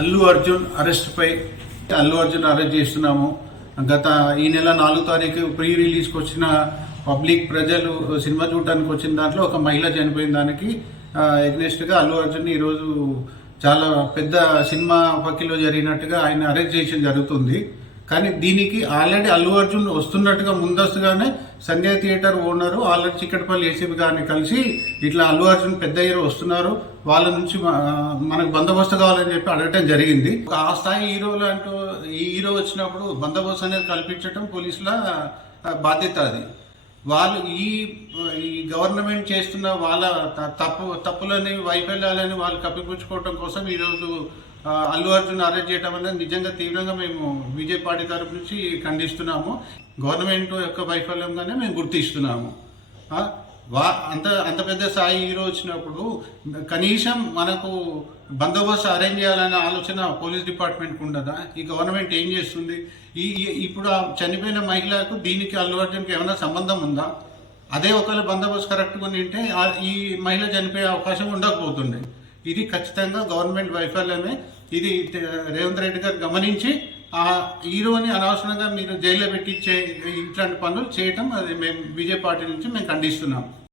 Allu Arjun అరెస్ట్పై Allu Arjun arrest చేస్తున్నాము. గత ఈ నెల 4వ తారీఖు ప్రీ రిలీజ్కి వచ్చిన పబ్లిక్ ప్రజలు సినిమా చూడటానికి వచ్చిన దాంట్లో ఒక మహిళ చనిపోయిన దానికి ఎగ్నెస్ట్గా అల్లు అర్జున్ ఈరోజు చాలా పెద్ద సినిమా పక్కిలో జరిగినట్టుగా ఆయన అరెస్ట్ చేయడం జరుగుతుంది. కానీ దీనికి ఆల్రెడీ అల్లు అర్జున్ వస్తున్నట్టుగా ముందస్తుగానే సంధ్యా theatre owner already Chikkadpally ACP గారిని కలిసి ఇట్లా అల్లు అర్జున్ పెద్ద హీరో వస్తున్నారు, వాళ్ళ నుంచి మనకు బందోబస్తు కావాలని చెప్పి అడగటం జరిగింది. ఆ స్థాయి హీరోలు అంటూ ఈ హీరో వచ్చినప్పుడు బందోబస్తు అనేది కల్పించడం పోలీసుల బాధ్యత. అది వాళ్ళు ఈ గవర్నమెంట్ చేస్తున్న వాళ్ళ తప్పులని వైఫల్యాలని వాళ్ళు కప్పిపుచ్చుకోవడం కోసం ఈరోజు అల్లు అర్జున్ అరెస్ట్ చేయడం అనేది నిజంగా తీవ్రంగా మేము బీజేపీ పార్టీ తరపు నుంచి ఖండిస్తున్నాము. గవర్నమెంట్ యొక్క వైఫల్యంగానే మేము గుర్తిస్తున్నాము. అంత పెద్ద స్థాయి హీరో వచ్చినప్పుడు కనీసం మనకు బందోబస్తు అరేంజ్ చేయాలనే ఆలోచన పోలీస్ డిపార్ట్మెంట్కి ఉండదా? ఈ గవర్నమెంట్ ఏం చేస్తుంది? ఇప్పుడు ఆ చనిపోయిన మహిళకు దీనికి అల్లు అర్జున్కి ఏమైనా సంబంధం ఉందా? అదే ఒకవేళ బందోబస్తు కరెక్ట్గా ఉంటే ఈ మహిళ చనిపోయే అవకాశం ఉండకపోతుండే. ఇది ఖచ్చితంగా గవర్నమెంట్ వైఫల్యమే. ఇది రేవంత్ రెడ్డి గారు గమనించి ఆ హీరోని అనవసరంగా మీరు జైల్లో పెట్టించే ఇట్లాంటి పనులు చేయటం అది మేము బీజేపీ పార్టీ నుంచి మేము ఖండిస్తున్నాం.